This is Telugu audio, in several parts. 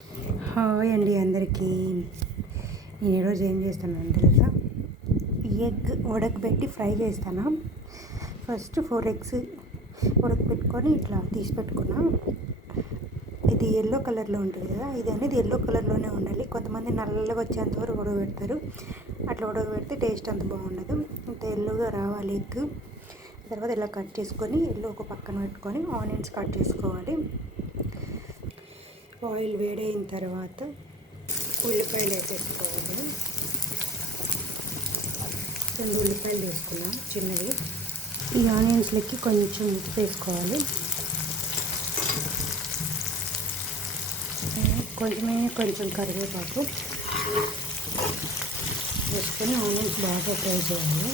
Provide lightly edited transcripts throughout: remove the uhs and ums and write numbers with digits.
హాయ్ అండి అందరికీ. నేను ఈరోజు ఏం చేస్తాను తెలుసా, ఎగ్ ఉడకబెట్టి ఫ్రై చేస్తాను. ఫస్ట్ 4 ఎగ్స్ ఉడకబెట్టుకొని ఇట్లా తీసి పెట్టుకున్నా. ఇది ఎల్లో కలర్లో ఉంటుంది కదా, ఇది అనేది ఎల్లో కలర్లోనే ఉండాలి. కొంతమంది నల్లగా వచ్చేంత వరకు ఉడకబెడతారు. అట్లా ఉడకబెడితే టేస్ట్ అంత బాగుండదు. ఇంత ఎల్లోగా రావాలి ఎగ్. తర్వాత ఇలా కట్ చేసుకొని ఎల్లో ఒక పక్కన పెట్టుకొని ఆనియన్స్ కట్ చేసుకోవాలి. ఆయిల్ వేడైన తర్వాత ఉల్లిపాయలు వేసేసుకోవాలి. 2 ఉల్లిపాయలు వేసుకున్నాం చిన్నవి. ఈ ఆనియన్స్లకి కొంచెం ఉప్పు వేసుకోవాలి. కొంచెం కరివేపాకు వేసుకొని ఆనియన్స్ బాగా ఫ్రై చేయాలి.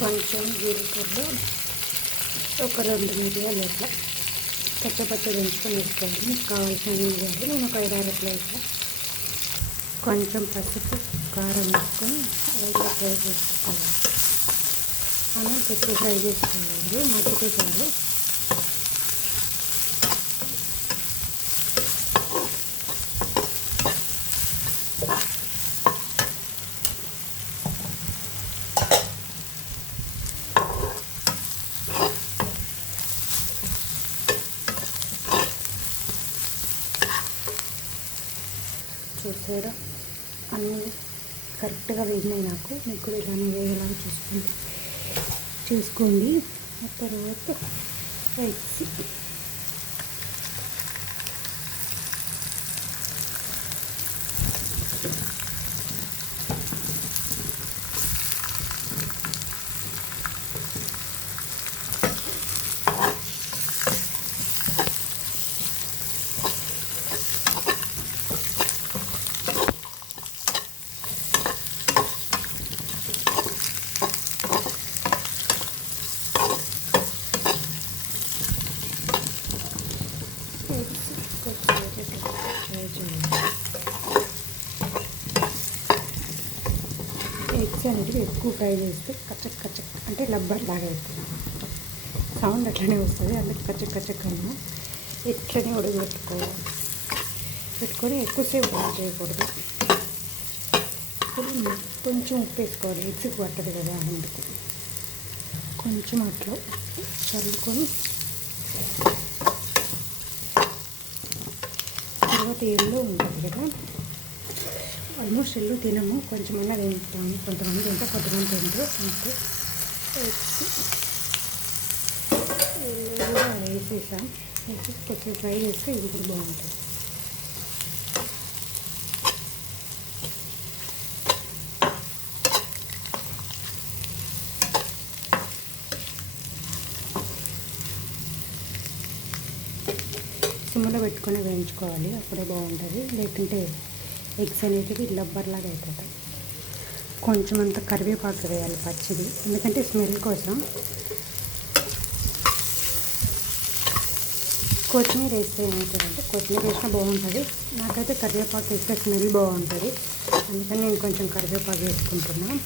కొంచెం జీలకర్ర, ఒక 2 మిరియాలు అట్లా పచ్చ వేసుకొని వేసుకోవాలి. మీకు కావాల్సిన మిరియాలు నేను ఒక 5-6 వేసాను. కొంచెం పసుపు, కారం వేసుకొని అలా ఫ్రై చేసుకోవాలి. అలా ఎక్కువ ఫ్రై చేసుకోవాలి, మగ్గితే చాలు. చూసారా, అన్నీ కరెక్ట్గా వేగినాయి. మీకు కూడా ఇలానే వేగేలాగా చూసుకోండి. ఆ తర్వాత రైస్ ఎగ్స్ అనేది ఎక్కువ ఫ్రై చేస్తే కచ్చక్ అంటే లబ్బర్ లాగా అవుతుంది. సౌండ్ అట్లనే వస్తుంది. అందుకే కచ్చక్ అన్నా ఇట్లనే ఉడకబెట్టుకోవాలి. పెట్టుకొని ఎక్కువసేపు ఫ్రై చేయకూడదు. కొంచెం ఉప్పు వేసుకోవాలి, ఎగ్స్కి పట్టదు కదా, అందుకు కొంచెం అట్లా చల్లుకొని తర్వాత ఎల్లో ఉంటుంది కదా, ఆల్మోస్ట్ ఎల్లో తినము, కొంచెమన్నా తింటాము. కొంతమంది తింటారు, కొంతమంది తింటారు. అంతే ఎల్లో కూడా వేసేసాం. వేసి కొంచెం ఫ్రై చేస్తే ఇది కూడా బాగుంటుంది. సిమ్లో పెట్టుకొని వేయించుకోవాలి, అప్పుడే బాగుంటుంది. లేకుంటే ఎగ్స్ అనేటివి లబ్బర్లాగా అవుతుంది. కొంచెం అంత కరివేపాకు వేయాలి పచ్చిది, ఎందుకంటే స్మెల్ కోసం. కొత్తిమీర వేస్తే ఏమవుతుందంటే, కొత్తిమీర వేసినా బాగుంటుంది. నాకైతే కరివేపాకు వేస్తే స్మెల్ బాగుంటుంది, అందుకని నేను కొంచెం కరివేపాకు వేసుకుంటున్నాను.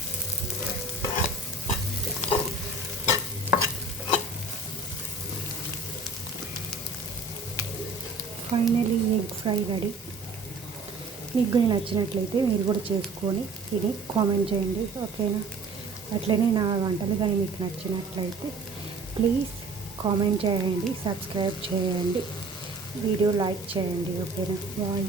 Finally egg fry ready. మీకు కూడా నచ్చినట్లయితే మీరు కూడా చేసుకొని తిని కామెంట్ చేయండి, ఓకేనా? అట్లనే నా వంటలు కానీ మీకు నచ్చినట్లయితే ప్లీజ్ కామెంట్ చేయండి, సబ్స్క్రైబ్ చేయండి, వీడియో లైక్ చేయండి, ఓకేనా? బాయ్.